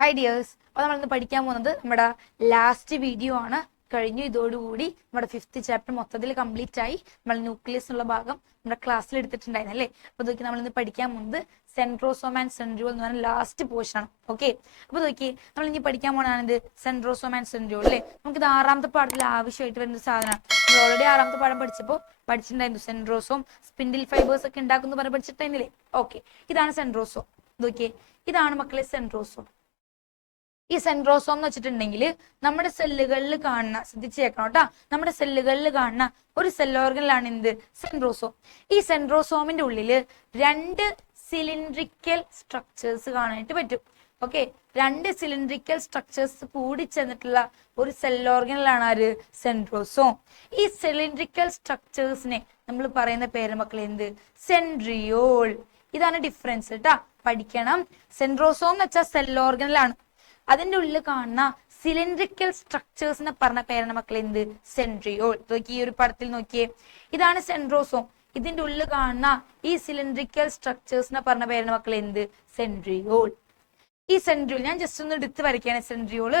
Hi dears. അപ്പോൾ നമ്മളിന്ന് പഠിക്കാൻ പോകുന്നത് നമ്മുടെ ലാസ്റ്റ് വീഡിയോ ആണ്. കഴിഞ്ഞു. ഇതോടുകൂടി നമ്മുടെ 5th ചാപ്റ്റർ മൊത്തത്തിൽ കംപ്ലീറ്റ് ആയി. നമ്മൾ ന്യൂക്ലിയസ് എന്നുള്ള ഭാഗം നമ്മുടെ ക്ലാസ്സിൽ എടുത്തിട്ടുണ്ടായിരുന്നു അല്ലേ. അപ്പോൾ നോക്കി നമ്മളിന്ന് പഠിക്കാൻ പോകുന്നത് സെൻട്രോസോം ആൻഡ് സെൻട്രിയോൾ എന്ന് പറയുന്ന ലാസ്റ്റ് പോർഷൻ ആണ്. ഓക്കെ, അപ്പോൾ നോക്കി നമ്മൾ ഇനി പഠിക്കാൻ പോകുന്നതാണ് സെൻട്രോസോം ആൻഡ് സെൻട്രിയോൾ അല്ലേ. നമുക്കിത് 6ാമത്തെ പാഠത്തിൽ ആവശ്യമായിട്ട് വരുന്ന സാധനമാണ്. നമ്മൾ ഓൾറെഡി 6ാമത്തെ പാഠം പഠിച്ചിട്ടുണ്ടായിരുന്നു. സെൻട്രോസോം സ്പിൻഡിൽ ഫൈബേഴ്സ് ഒക്കെ ഉണ്ടാക്കുന്നു പറഞ്ഞ് പഠിച്ചിട്ടുണ്ടായിരുന്നില്ലേ. ഓക്കെ, ഇതാണ് സെൻട്രോസോം. നോക്കിയേ, ഇതാണ് മക്കളെ സെൻട്രോസോം. ഈ സെൻട്രോസോം എന്ന് വെച്ചിട്ടുണ്ടെങ്കിൽ നമ്മുടെ സെല്ലുകളിൽ കാണുന്ന, ശ്രദ്ധിച്ചേക്കണം കേട്ടോ, നമ്മുടെ സെല്ലുകളിൽ കാണുന്ന ഒരു സെൽ ഓർഗനിലാണ് എന്ത്, സെൻട്രോസോം. ഈ സെൻട്രോസോമിന്റെ ഉള്ളിൽ 2 സിലിണ്ട്രിക്കൽ സ്ട്രക്ചേഴ്സ് കാണാനായിട്ട് പറ്റും. ഓക്കെ, 2 സിലിണ്ട്രിക്കൽ സ്ട്രക്ചേഴ്സ് കൂടി ചെന്നിട്ടുള്ള ഒരു സെൽ ഓർഗനിലാണ് ആര്, സെൻട്രോസോം. ഈ സിലിണ്ട്രിക്കൽ സ്ട്രക്ചേഴ്സിനെ നമ്മൾ പറയുന്ന പേര് മക്കളെ എന്ത്, സെൻട്രിയോൾ. ഇതാണ് ഡിഫറൻസ് കേട്ടാ, പഠിക്കണം. സെൻട്രോസോം എന്ന് വെച്ചാൽ സെൽ ഓർഗനിലാണ്. അതിന്റെ ഉള്ളിൽ കാണുന്ന സിലിണ്ട്രിക്കൽ സ്ട്രക്ചേഴ്സിനെ പറഞ്ഞ പേരാണ് മക്കളെ എന്ത്, സെൻട്രിയോൾ. നോക്കി, ഈ ഒരു പടത്തിൽ നോക്കിയേ, ഇതാണ് സെൻട്രോസോം. ഇതിന്റെ ഉള്ളിൽ കാണുന്ന ഈ സിലിണ്ട്രിക്കൽ സ്ട്രക്ചേഴ്സിനെ പറഞ്ഞ പേരാണ് മക്കളെ എന്ത്, സെൻട്രിയോൾ. ഈ സെൻട്രിയോൾ ഞാൻ ജസ്റ്റ് ഒന്ന് എടുത്ത് വരയ്ക്കാണ്. സെൻട്രിയോള്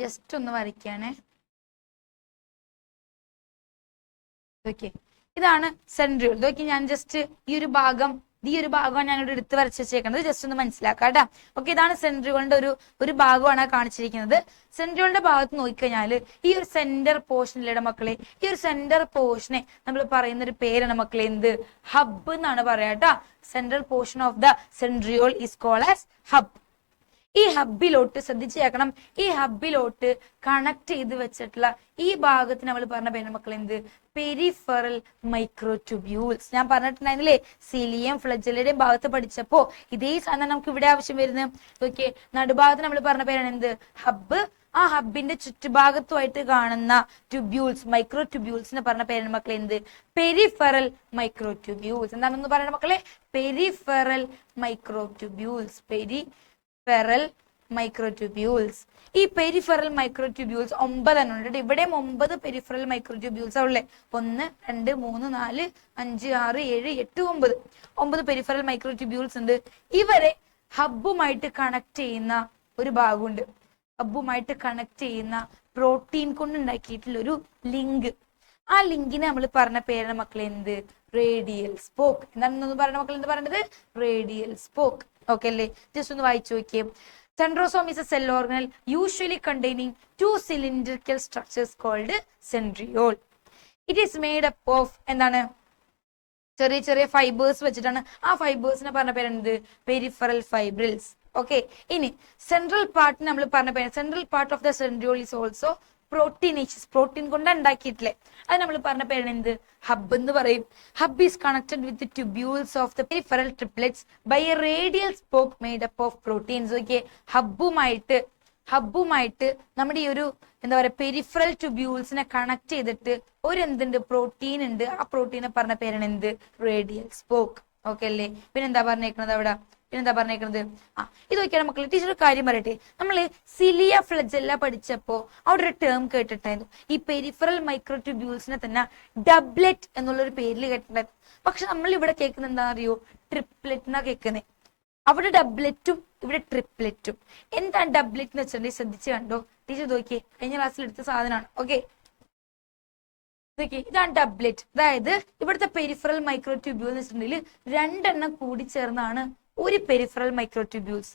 ജസ്റ്റ് ഒന്ന് വരയ്ക്കാണ്. ഓക്കെ, ഇതാണ് സെൻട്രിയോൾ. ഇതൊക്കെ ഞാൻ ജസ്റ്റ് ഈ ഒരു ഭാഗമാണ് ഞാൻ ഇവിടെ എടുത്ത് വരച്ച് വെച്ചേക്കുന്നത്. ജസ്റ്റ് ഒന്ന് മനസ്സിലാക്കാം കേട്ടോ. ഓക്കെ, ഇതാണ് സെൻട്രിയോളിന്റെ ഒരു ഭാഗമാണ് കാണിച്ചിരിക്കുന്നത്. സെൻട്രിയോളിന്റെ ഭാഗത്ത് നോക്കിക്കഴിഞ്ഞാൽ ഈ ഒരു സെന്റർ പോർഷനിലെ മക്കളെ, ഈ ഒരു സെന്റർ പോർഷനെ നമ്മൾ പറയുന്ന ഒരു പേരാണ് മക്കളെ എന്ത്, ഹബ് എന്നാണ് പറയാ കേട്ടോ. Central portion of the centriole is called as hub. ഈ ഹബിലോട്ട് ശ്രദ്ധിച്ചേക്കണം, ഈ ഹബിലോട്ട് കണക്ട് ചെയ്ത് വെച്ചിട്ടുള്ള ഈ ഭാഗത്തിന് നമ്മൾ പറഞ്ഞ പേര് മക്കൾ എന്ത്, പെരിഫറൽ മൈക്രോട്യൂബ്യൂൾസ്. ഞാൻ പറഞ്ഞിട്ടുണ്ടായിരുന്നില്ലേ, സീലിയം ഫ്ലജല്ലയുടെയും ഭാഗത്ത് പഠിച്ചപ്പോ ഇതേ സാധനം നമുക്ക് ഇവിടെ ആവശ്യം വരുന്നത്. ഓക്കെ, നടുഭാഗത്ത് നമ്മൾ പറഞ്ഞ പേരാണ് എന്ത്, ഹബ്. ആ ഹബിന്റെ ചുറ്റുഭാഗത്തുമായിട്ട് കാണുന്ന ട്യൂബ്യൂൾസ്, മൈക്രോ ട്യൂബ്യൂൾസിന് പറഞ്ഞ പേരാണ് മക്കളെ എന്ത്, പെരിഫറൽ മൈക്രോട്യൂബ്യൂൾസ്. എന്താണെന്ന് പറയുന്നത് മക്കളെ, പെരിഫറൽ മൈക്രോട്യൂബ്യൂൾസ്. പെരിഫറൽ മൈക്രോട്യൂബ്യൂൾസ്. ഈ പെരിഫറൽ മൈക്രോട്യൂബ്യൂൾസ് 9 എണ്ണം ഉണ്ട്. ഇവിടെയും 9 പെരിഫറൽ മൈക്രോട്യൂബ്യൂൾസ് ഉള്ളേ. 1 2 3 4 5 6 7 8 9 പെരിഫറൽ മൈക്രോട്യൂബ്യൂൾസ് ഉണ്ട്. ഇവരെ ഹബ്ബുമായിട്ട് കണക്ട് ചെയ്യുന്ന ഒരു ഭാഗമുണ്ട്. ഹബ്ബുമായിട്ട് കണക്ട് ചെയ്യുന്ന പ്രോട്ടീൻ കൊണ്ട് ഉണ്ടാക്കിയിട്ടുള്ള ഒരു ലിങ്ക്. ആ ലിങ്കിനെ നമ്മൾ പറഞ്ഞ പേരാണ് മക്കളെ എന്ത്, റേഡിയൽ സ്പോക്ക്. എന്താണെന്ന് പറഞ്ഞ മക്കൾ എന്ത് പറയേണ്ടത്, റേഡിയൽ സ്പോക്ക്. ഓക്കെ അല്ലേ, ജസ്റ്റ് ഒന്ന് വായിച്ചു നോക്കിയേ. Centrosome is a cell organelle usually containing 2 cylindrical structures called centriole. It is made up of എന്താണ്, ചെറിയ ചെറിയ ഫൈബേഴ്സ് വെച്ചിട്ടാണ്. ആ ഫൈബേഴ്സിനെ പറഞ്ഞ പേരെന്ത്, പെരിഫറൽ ഫൈബ്രിൽസ്. ഓക്കെ, ഇനി സെൻട്രൽ പാർട്ട് നമ്മൾ പറഞ്ഞ പേര്, central part of the centriole is also proteinaceous. Protein കൊണ്ട് ഉണ്ടാക്കിയിട്ടില്ലേ, അത് നമ്മൾ പറഞ്ഞ പേരാണ് എന്ത്, ഹബ് എന്ന് പറയും. Hub is connected with tubules of the peripheral triplets by a radial spoke made up of proteins. Okay, ഹബ്ബുമായിട്ട് നമ്മുടെ ഈ ഒരു എന്താ പറയുക, പെരിഫറൽ ട്യൂബ്യൂൾസിനെ കണക്ട് ചെയ്തിട്ട് ഒരു എന്തുണ്ട്, പ്രോട്ടീൻ ഉണ്ട്. ആ പ്രോട്ടീനെ പറഞ്ഞ പേരാണ് എന്ത്, റേഡിയൽ സ്പോക്ക്. ഓക്കെ അല്ലേ, പിന്നെന്താ പറഞ്ഞേക്കുന്നത് അവിടെ, ഇത് നോക്കിയാണ് മക്കളെ. ടീച്ചർ ഒരു കാര്യം പറയട്ടെ, നമ്മള് സിലിയ ഫ്ലജല്ല പഠിച്ചപ്പോ അവിടെ ഒരു ടേം കേട്ടിട്ടായിരുന്നു. ഈ പെരിഫറൽ മൈക്രോട്യൂബ്യൂൾസിനെ തന്നെ ഡബ്ലെറ്റ് എന്നുള്ളൊരു പേരിൽ കേട്ടിട്ടുണ്ടായിരുന്നു. പക്ഷെ നമ്മൾ ഇവിടെ കേൾക്കുന്നത് എന്താ അറിയോ, ട്രിപ്ലെറ്റ് എന്നാ കേൾക്കുന്നത്. അവിടെ ഡബ്ലെറ്റും ഇവിടെ ട്രിപ്ലെറ്റും. എന്താണ് ഡബ്ലെറ്റ് എന്ന് വെച്ചിട്ടുണ്ടെങ്കിൽ ശ്രദ്ധിച്ച് കണ്ടോ. ടീച്ചർ നോക്കിയേ, കഴിഞ്ഞ ക്ലാസ്സിൽ എടുത്ത സാധനമാണ്. ഓക്കെ, ഇതാണ് ഡബ്ലെറ്റ്. അതായത് ഇവിടുത്തെ പെരിഫറൽ മൈക്രോട്യൂബ്യൂൾ എന്ന് വെച്ചിട്ടുണ്ടെങ്കിൽ 2 എണ്ണം കൂടി ചേർന്നാണ് ഒരു പെരിഫറൽ മൈക്രോട്യൂബ്യൂൾസ്.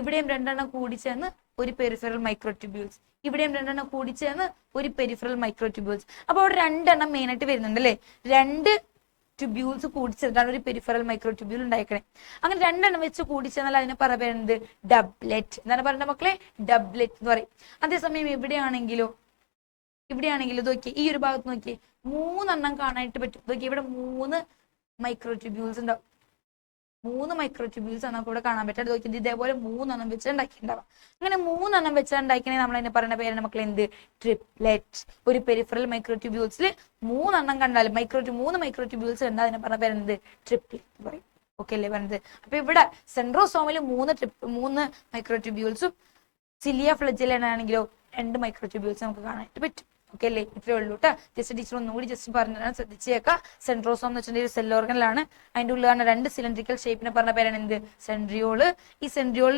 ഇവിടെയും 2 എണ്ണം കൂടി ചേർന്ന് ഒരു പെരിഫറൽ മൈക്രോട്യൂബ്യൂൾസ്. ഇവിടെയും 2 എണ്ണം കൂടി ചേർന്ന് ഒരു പെരിഫറൽ മൈക്രോട്യൂബ്യൂൾസ്. അപ്പൊ അവിടെ 2 എണ്ണം മെയിൻ ആയിട്ട് വരുന്നുണ്ട് അല്ലേ. 2 ട്യൂബ്യൂൾസ് കൂടി ചേർന്നാണ് ഒരു പെരിഫറൽ മൈക്രോട്യൂബ്യൂൾ ഉണ്ടായിക്കണേ. അങ്ങനെ 2 എണ്ണം വെച്ച് കൂടി ചേർന്നാൽ അതിനെ പറയുന്നത് ഡബ്ലെറ്റ്. എന്താണ് പറയുന്നത് മക്കളെ, ഡബ്ലെറ്റ് എന്ന് പറയും. അതേസമയം ഇവിടെയാണെങ്കിലോ നോക്കിയേ, ഈ ഒരു ഭാഗത്ത് നോക്കിയേ, 3 എണ്ണം കാണാനായിട്ട് പറ്റും. നോക്കിയേ, ഇവിടെ 3 മൈക്രോട്യൂബ്യൂൾസ് ഉണ്ടാവും. 3 മൈക്രോട്യൂബ്യൂൾസ് ആണ് നമുക്ക് ഇവിടെ കാണാൻ പറ്റും. നോക്കിയത് ഇതേപോലെ 3 എണ്ണം വെച്ച് ഉണ്ടാക്കിയിട്ടുണ്ടാവാം. അങ്ങനെ 3 എണ്ണം വെച്ച് ഉണ്ടാക്കിയാൽ നമ്മൾ അതിനെ പറയുന്ന പേരാണ് മക്കളെ എന്ത്, ട്രിപ്ലെറ്റ്. ഒരു പെരിഫറൽ മൈക്രോട്യൂബ്യൂൾസിൽ 3 എണ്ണം കണ്ടാലും 3 മൈക്രോട്യൂബ്യൂൾസ് കണ്ടാൽ അതിനെ പറഞ്ഞ പേരെന്ത്, ട്രിപ്ലെറ്റ് എന്ന് പറയും. ഓക്കെ അല്ലേ പറഞ്ഞത്. അപ്പൊ ഇവിടെ സെൻട്രോസോമിൽ മൂന്ന് മൈക്രോട്യൂബ്യൂൾസും സിലിയ ഫ്ലജെല്ലയാണെങ്കിലോ 2 മൈക്രോട്യൂബ്യൂൾസ് നമുക്ക് കാണാനായിട്ട് പറ്റും. ഓക്കെ അല്ലേ? ഇത്രേ ഉള്ളൂ കേട്ടോ. ജസ്റ്റ് ടീച്ചർ ഒന്നുകൂടി ജസ്റ്റ് പറഞ്ഞാൽ ശ്രദ്ധിച്ചേക്കാം. സെൻട്രോസോം എന്ന് വെച്ചിട്ടുണ്ടെങ്കിൽ ഒരു സെൽ ഓർഗനിലാണ്. അതിന്റെ ഉള്ളിലാണ് 2 സിലിണ്ടറിക്കൽ ഷേപ്പിനെ പറഞ്ഞ പേരാണ് എന്ത്? സെൻട്രിയോള്. ഈ സെൻട്രിയോൾ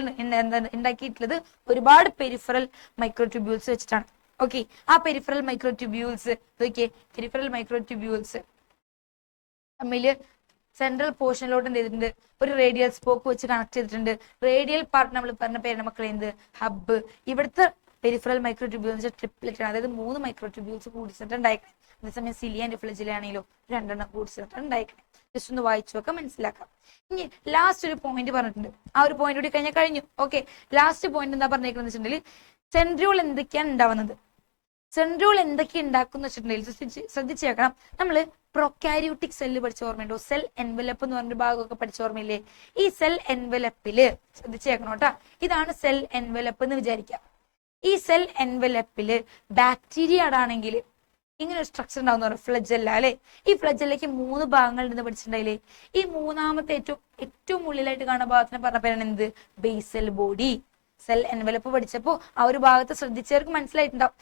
ഉണ്ടാക്കിയിട്ടുള്ളത് ഒരുപാട് പെരിഫറൽ മൈക്രോട്യൂബ്യൂൾസ് വെച്ചിട്ടാണ്. ഓക്കെ, ആ പെരിഫറൽ മൈക്രോട്യൂബ്യൂൾസ് നോക്കിയേ, പെരിഫറൽ മൈക്രോട്യൂബ്യൂൾസ് തമ്മില് സെൻട്രൽ പോർഷനിലോട്ട് എന്ത് ചെയ്തിട്ടുണ്ട്? ഒരു റേഡിയൽ സ്പോക്ക് വെച്ച് കണക്ട് ചെയ്തിട്ടുണ്ട്. റേഡിയൽ പാർട്ട് നമ്മൾ പറഞ്ഞ പേരാണ് മക്കളെ എന്ത്? ഹബ്ബ്. ഇവിടുത്തെ പെരിഫറൽ മൈക്രോട്യൂബ്യൂൾസ് ട്രിപ്ലെറ്റ് ആണ്, അതായത് 3 മൈക്രോട്യൂബ്യൂൾസ് കൂടി സെറ്റ് ഉണ്ടായിരിക്കണം. അതേസമയം സിലിയ ആൻഡ് ഫ്ലജെല്ലയാണെങ്കിലോ 2 കൂടി സെറ്റ് ഉണ്ടായിരിക്കണം. ജസ്റ്റ് ഒന്ന് വായിച്ചു വെക്കാം, മനസ്സിലാക്കാം. ഇനി ലാസ്റ്റ് ഒരു പോയിന്റ് പറഞ്ഞിട്ടുണ്ട്. ആ ഒരു പോയിന്റ് കൂടി കഴിഞ്ഞു. ഓക്കെ, ലാസ്റ്റ് പോയിന്റ് എന്താ പറഞ്ഞേക്കുന്നത് വെച്ചിട്ടുണ്ടെങ്കിൽ സെൻട്രിയോൾ എന്തൊക്കെയാണ് ഉണ്ടാവുന്നത്. സെൻട്രിയോൾ എന്തൊക്കെ ഉണ്ടാക്കുന്ന വെച്ചിട്ടുണ്ടെങ്കിൽ ശ്രദ്ധിച്ചേക്കണം. നമ്മള് പ്രൊക്കാരിയോട്ടിക് സെല്ല് പഠിച്ച ഓർമ്മയുണ്ടോ? സെൽ എൻവലപ്പ് എന്ന് പറഞ്ഞൊരു ഭാഗമൊക്കെ പഠിച്ച ഓർമ്മയില്ലേ? ഈ സെൽ എൻവലപ്പില് ശ്രദ്ധിച്ചേക്കണം കേട്ടോ. ഇതാണ് സെൽ എൻവലപ്പ് എന്ന് വിചാരിക്കാം. ഈ സെൽ എൻവലപ്പില് ബാക്ടീരിയ ആണെങ്കിൽ ഇങ്ങനെ ഒരു സ്ട്രക്ചർ ഉണ്ടാവുന്ന പറയും ഫ്ലജെല്ല അല്ലെ. ഈ ഫ്ലജെല്ലയ്ക്ക് 3 ഭാഗങ്ങൾ ഉണ്ടെന്ന് പഠിച്ചിട്ടുണ്ടായില്ലേ? ഈ മൂന്നാമത്തെ ഏറ്റവും ഉള്ളിലായിട്ട് കാണുന്ന ഭാഗത്തിനെ പറഞ്ഞ പേരാണ് എന്ത്? Basal body. സെൽ എൻവലപ്പ് പഠിച്ചപ്പോ ആ ഒരു ഭാഗത്ത് ശ്രദ്ധിച്ചവർക്ക് മനസ്സിലായിട്ടുണ്ടാവും.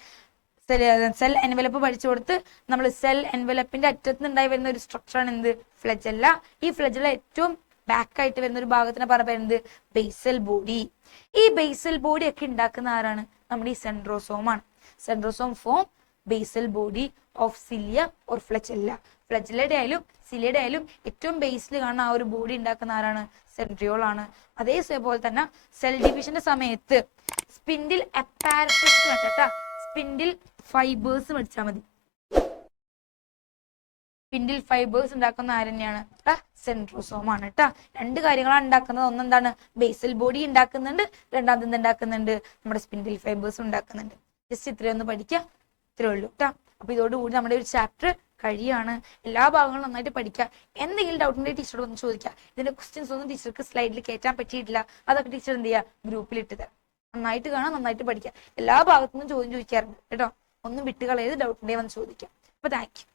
സെൽ എൻവലപ്പ് പഠിച്ചു കൊടുത്ത് നമ്മൾ സെൽ എൻവലപ്പിന്റെ അറ്റത്ത് ഉണ്ടായി വരുന്ന ഒരു സ്ട്രക്ചറാണ് എന്ത്? ഫ്ലജെല്ല. ഈ ഫ്ലജെല്ല ഏറ്റവും ബാക്ക് ആയിട്ട് വരുന്ന ഒരു ഭാഗത്തിനെ പറഞ്ഞ പേരെന്ത്? Basal body. ഈ ബേസൽ ബോഡി ഒക്കെ ഉണ്ടാക്കുന്ന ആരാണ്? നമ്മുടെ ഈ സെൻട്രോസോം ആണ്. Centrosome form basal body of cilia or flagella. ഫ്ലജെല്ലയുടെ ആയാലും സിലിയയുടെ ആയാലും ഏറ്റവും ബേസിൽ കാണുന്ന ആ ഒരു ബോഡി ഉണ്ടാക്കുന്ന ആരാണ്? സെൻട്രിയോൾ ആണ്. അതേപോലെ തന്നെ സെൽ ഡിവിഷന്റെ സമയത്ത് സ്പിൻഡിൽ അപ്പാരറ്റസ് കേട്ടാ, സ്പിൻഡിൽ ഫൈബേഴ്സ് പഠിച്ചാൽ മതി. സ്പിൻഡിൽ ഫൈബേഴ്സ് ഉണ്ടാക്കുന്ന ആരെന്നെയാണ്? സെൻട്രോസോം ആണ് കേട്ടാ. 2 കാര്യങ്ങളാണ് ഉണ്ടാക്കുന്നത്. ഒന്നെന്താണ്? ബേസൽ ബോഡി ഉണ്ടാക്കുന്നുണ്ട്, രണ്ടാമത് ഉണ്ടാക്കുന്നുണ്ട്? നമ്മുടെ സ്പിൻഡിൽ ഫൈബേഴ്സ് ഉണ്ടാക്കുന്നുണ്ട്. ജസ്റ്റ് ഇത്രയൊന്ന് പഠിക്കുക, ഇത്രേ ഉള്ളൂ കേട്ടാ. അപ്പൊ ഇതോടുകൂടി നമ്മുടെ ഒരു ചാപ്റ്റർ കഴിയാണ്. എല്ലാ ഭാഗങ്ങളും നന്നായിട്ട് പഠിക്കുക. എന്തെങ്കിലും ഡൗട്ട് ഉണ്ടെങ്കിൽ ടീച്ചറോട് ഒന്ന് ചോദിക്കുക. ഇതിന്റെ ക്വസ്റ്റ്യൻസ് ഒന്നും ടീച്ചർക്ക് സ്ലൈഡിൽ കയറ്റാൻ പറ്റിയിട്ടില്ല, അതൊക്കെ ടീച്ചർ എന്ത് ചെയ്യുക? ഗ്രൂപ്പിൽ ഇട്ട് തരാം. നന്നായിട്ട് കാണാം, നന്നായിട്ട് പഠിക്കുക. എല്ലാ ഭാഗത്തുനിന്നും ചോദ്യം ചോദിക്കാറുണ്ട് കേട്ടോ. ഒന്നും വിട്ടുകളയത്, ഡൗട്ട് ഉണ്ടെങ്കിൽ വന്ന് ചോദിക്കാം. അപ്പൊ താങ്ക് യു.